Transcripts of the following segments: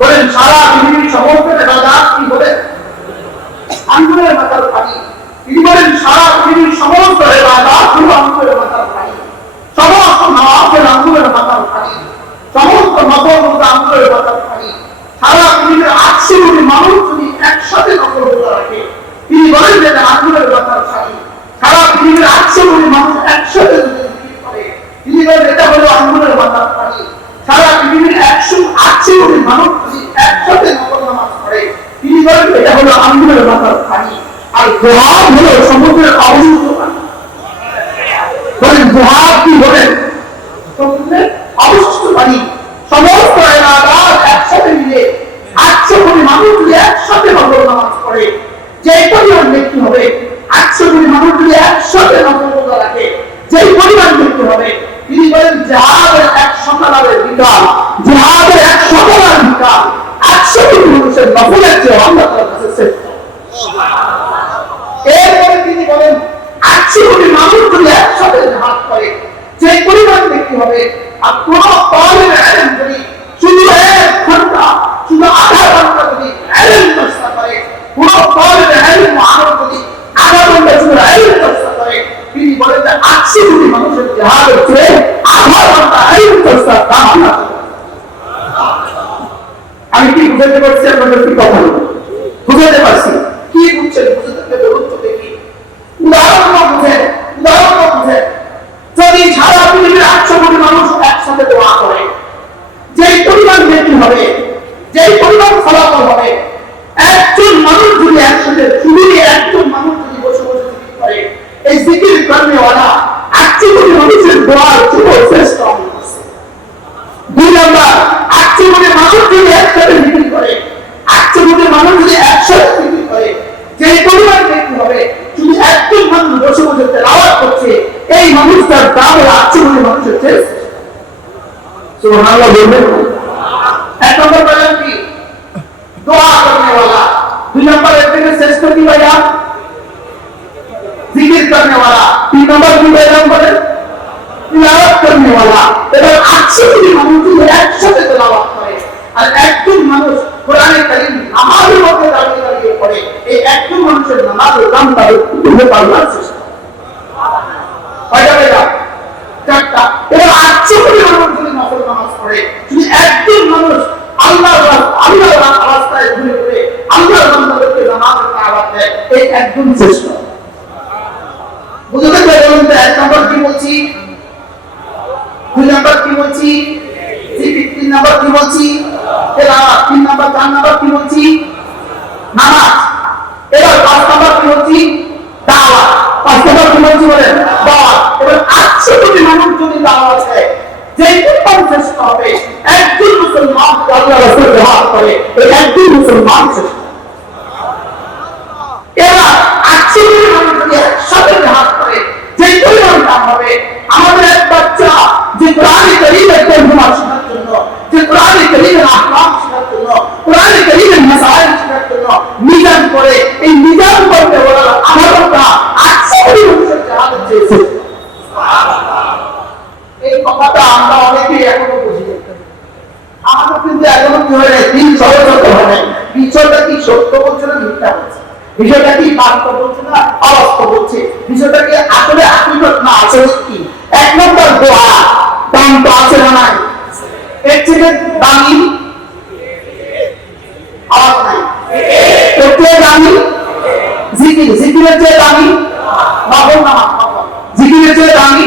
বলেন। সারা বলেন সারা কি পানি বলেন সমস্ত রাজা হলো আঙ্গুলের মাথার পানি সমস্ত নবাবের আঙ্গুলের মাথার পানি সমস্ত নবর আঙ্গুলের মাথার পানি সারা পৃথিবীর আটশো কোটি মানুষ যদি একসাথে নকল রোজা রাখে তিনি বলেন যে এটা আঙ্গুলের মাথার পানি সারা পৃথিবীর আটশো কোটি মানুষ একসাথে যদি জিকির করে তিনি বলেন এটা হলো আঙ্গুলের মাথার পানি সারা পৃথিবীর একশো আটশো কোটি মানুষ যদি একসাথে নকল নামাজ পড়ে তিনি বলেন এটা হলো আঙ্গুলের মাথার পানি আর দোহাব হলো সমুদ্রের অবস্থ পানি বলেন দোহাব কি বলেন সমুদ্রের অবশিষ্ট পানি সমস্ত যে পরিমাণ ব্যক্তি হবে আটশো কোটি মানুষ যদি হবে এক সকালের বিকাল এক কোটি মানুষের নকলের চেয়ে তাআলার কাছে শ্রেষ্ঠ। আটশো কোটি মানুষ যদি একসাথে হাত করে। যে পরিমাণ ব্যক্তি হবে, আর কোন তলের এলেন যদি শুধু এক ঘণ্টা, শুধু আধা ঘণ্টা যদি এলেন চর্চা করে, কোন তলের এলেন মানব যদি আধা ঘণ্টা শুধু এলেন চর্চা করে, তিনি বলেন যে আটশো কোটি মানুষের জাহাজ হচ্ছে আধা ঘণ্টা চর্চার দাম আল্লাহ আমি কি বুঝাতে পারছি আপনাদের কথা? বুঝাতে পারছি কি বুঝছেন বুঝে থাকলে বলুন তো দেখি উদাহরণ বুঝেন উদাহরণ বুঝেন যদি সারা পৃথিবীর আটশো কোটি মানুষ একসাথে দোয়া করে যে পরিমাণ ব্যক্তি হবে যে পরিমাণ ফলাফল হবে একজন মানুষ যদি একসাথে শুধু একজন মানুষ যদি বসে বসে জিকির করে এই জিকির কর্মেওয়ালা আটশো কোটি মানুষের দোয়ার ছোট শ্রেষ্ঠ আমল করছে দুই নম্বর আটশো কোটি মানুষ যদি একসাথে বিক্রি করে আটশো কোটি মানুষ যদি একসাথে বিক্রি করে যে পরিমাণ ব্যক্তি হবে শুধু একজন মানুষ বসে বসে তেলাওয়াত করছে এই মানুষটার দাম হলো আটশো কোটি মানুষের চেয়ে সুবহানাল্লাহ বলবেন এক নম্বর বলেন কি দোয়া করনে वाला দুই নম্বর এর থেকে শ্রেষ্ঠ কি ভাইয়া জিকির করনে वाला তিন নম্বর কি ভাইয়া বলেন তিলাওয়াত করনে वाला এবার আটশো কোটি মানুষ যদি একসাথে তেলাওয়াত করে আর একজন মানুষ বুঝতে পারলেন তো এক নম্বর কি দুই নম্বর কি বলছি? তিন নম্বর কি বলছি? তিন নম্বর, চার নম্বর কি বলছি নামাজ এবার পাঁচ নম্বর কি বলছি দাওয়াত পাঁচ নম্বর কি বলছি বলেন দাওয়াত এবার আটশো কোটি মানুষ যদি দাওয়াত দেয় যে পরিমাণ শ্রেষ্ঠ হবে একজন মুসলমান আল্লাহ রাসূল জবাব করে, এই একজন মুসলমান শ্রেষ্ঠ এবার আটশো কোটি মানুষ যদি একসাথে জাহাজ করে যে পরিমাণ দাম হবে আমাদের এক বাচ্চা যে কোরআনে কারীমের তর্জমা শেখার জন্য, যে কোরআনে কারীমের আহকাম শেখার জন্য, কোরআনে কারীমের মাসাইল শেখার জন্য মিজান করে, এই মিজান করতে বলা কোটি মানুষের জাহাজ চেয়েছে কথাটা আমরা অনেকেই এখনও বুঝি। আমাদের কিন্তু এখনও কি হয় দিন সহজত হয় নাই। বিষয়টা কি সত্য বলছে না মিথ্যা বলছে? বিষয়টা কি বাস্তব বলছে না অবাস্তব বলছে? বিষয়টা কি আসলে হাকিকত না আসলে কি এক নম্বর দোয়া, দাম তো আছে না নাই। এর থেকে দামি? জিকির। জিকিরের চেয়ে দামি? নফল নামাজ। জিকিরের চেয়ে দামি?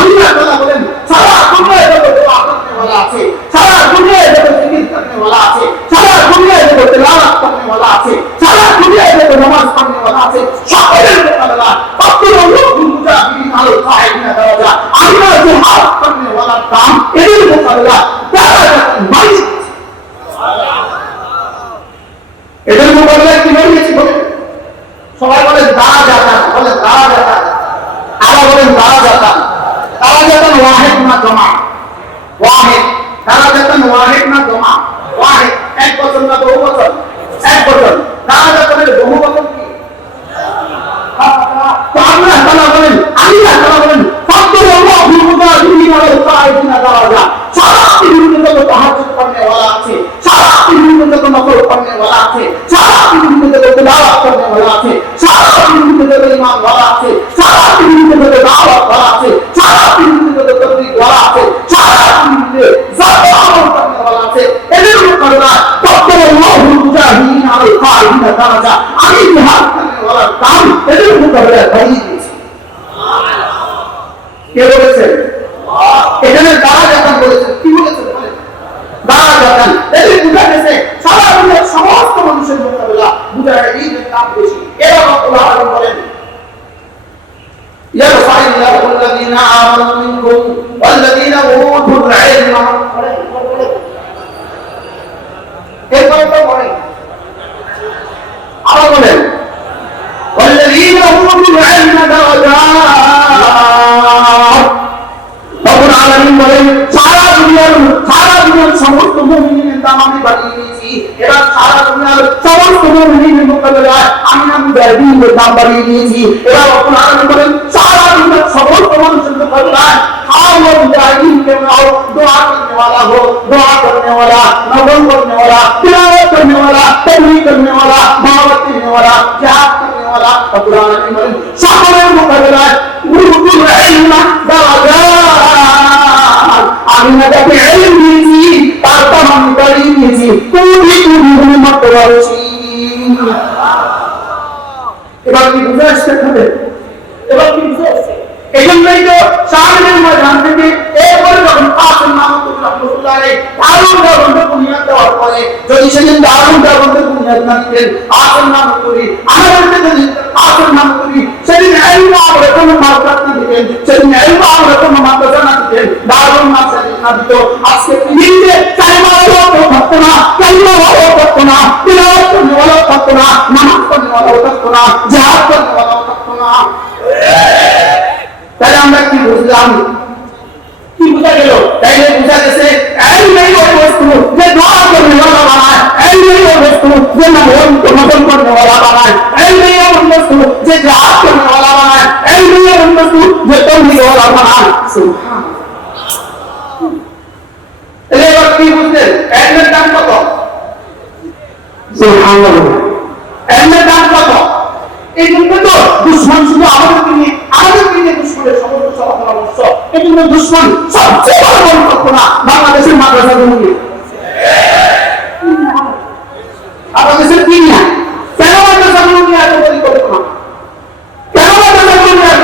আল্লাহ তাআলা বলেন সারা দুনিয়ায় যত দোয়া করতে वाला আছে সারা দুনিয়ায় যত জিকির করতে वाला আছে সারা দুনিয়ায় যত তেলাওয়াত করতে वाला আছে সারা দুনিয়ায় যত নামাজ পড়তে वाला আছে সকলের মোকাবেলা ফাদদাল্লাহুল মুজাহিদিন আলাল কাইদিন দারাজা আল্লাহ জিহাদ করতে वाला দাম এদের মোকাবেলা দারাজা মালিক এদের মোকাবেলা কি বানিয়েছি বলেন সবাই বলেন দাঁড়া যাতান বলেন দাঁড়া যাতান আবার বলেন দাঁড়া যাতান দাঁড়া যাতান ওয়াহেদ না জমা ওয়াহেদ তারা বেতন ওয়াহেদ না জমা ওয়াহেদ এক বছর না বহু বছর? এক বছর। তারা বেতনের বহু বছর কি? তো আমরা তারা বলেন, আল্লাহ তারা বলেন সত্য বলব অভিজ্ঞতা দুই বলে উপায় কিনা দেওয়া যায় সারা পৃথিবীতে যত তাহাজ আছে আমি না মুজাহিদিনের দাম বাড়িয়ে দিয়েছি এবার তখন আলামিন বলেন সারা দুনিয়ার সমস্ত মানুষের মোকাবেলায় खाओ मुजाहिदीन के नाम दुआ करने वाला हो दुआ करने वाला नफल करने वाला तिलावत करने वाला तबलीग करने वाला दावत देने वाला जिहाद करने वाला और कुरान में बोले সকলের মোকাবেলায় উর্দুল ইলম দারাজাত আমি না তাকে ইলম দিয়েছি তার তামাম বাড়িয়ে দিয়েছি তুমি তুমি উম্মত করেছি এবার কি বুঝে আসতে হবে? এবার কি বুঝে আসছে এই জন্যই তো সামনের ময়দান থেকে এরপরে যখন আসেন মাহমুদ রহমতুল্লাহ দারুণ দারুণ বুনিয়াদ দেওয়ার মাহমুদুরি মাহমুদুরি আমরা কি বুঝলাম কি বুঝা গেল তাইলে বুঝা গেছে এই নেই ওই বস্তু যে দোয়া করবে ওলা বানায় এই নেই ওই বস্তু যে নমন নমন করবে ওলা বানায় এই নেই ওই বস্তু যে গ্রাহ করবে ওলা বানায় এই নেই ওই বস্তু যে তুমি ওলা বানায় সুবহান এবার কি বুঝলেন এর দাম কত সুবহানাল্লাহ সভা পরামর্শ এই জন্য দুশ্মন সবচেয়ে বড় পরিকল্পনা বাংলাদেশের মাদ্রাসা জমিনে বাংলাদেশের কি নিয়ে কেন মাদ্রাসা জমিনে এত পরিকল্পনা কেন মাদ্রাসা জমিনে এত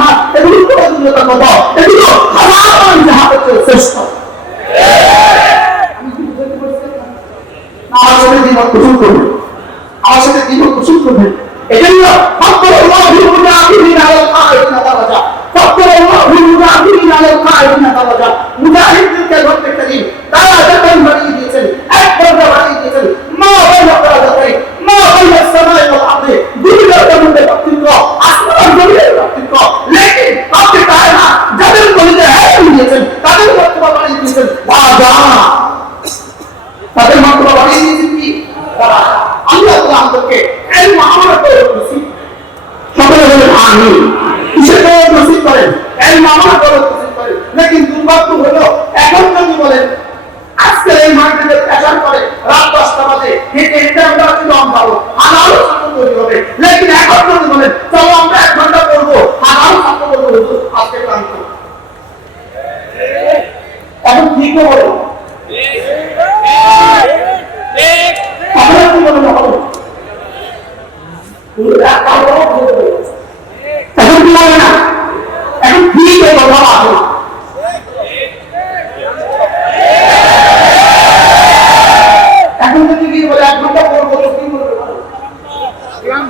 মাছ এগুলো কত এগুলো হারাম যাহা হচ্ছে শ্রেষ্ঠ।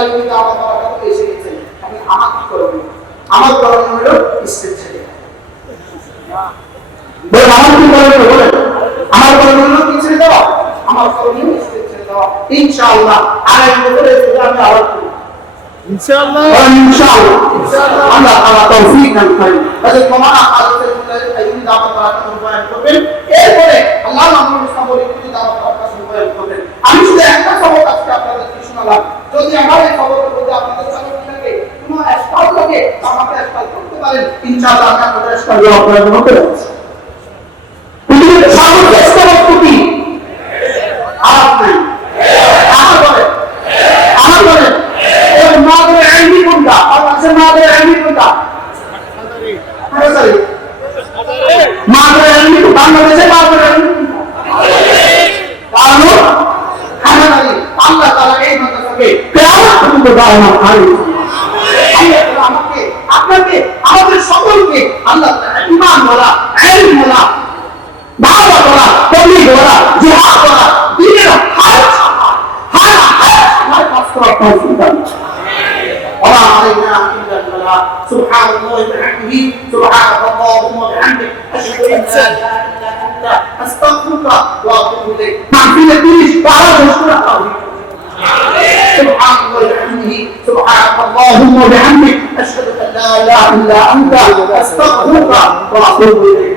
গাড়িগুলিকে আমার দরকার এসে গেছেন আমি আমার কি করব আমার করণীয় হলো স্ত্রীর ছেলে। আমি এরপরে আল্লাহ আমাদের সামনে করবেন। আমি শুধু একটা কথা আজকে আপনাদের শোনালাম। যদি আমার এই খবরের মধ্যে আপনাদের সামনে থাকে, কোনো অ্যাসফাল লাগে আমাকে অ্যাসফাল করতে পারেন। ইনশাআল্লাহ আমি আপনাদের اللهم بعمك أشهد أن لا إله إلا أنت أستغفرك وأتوب إليك.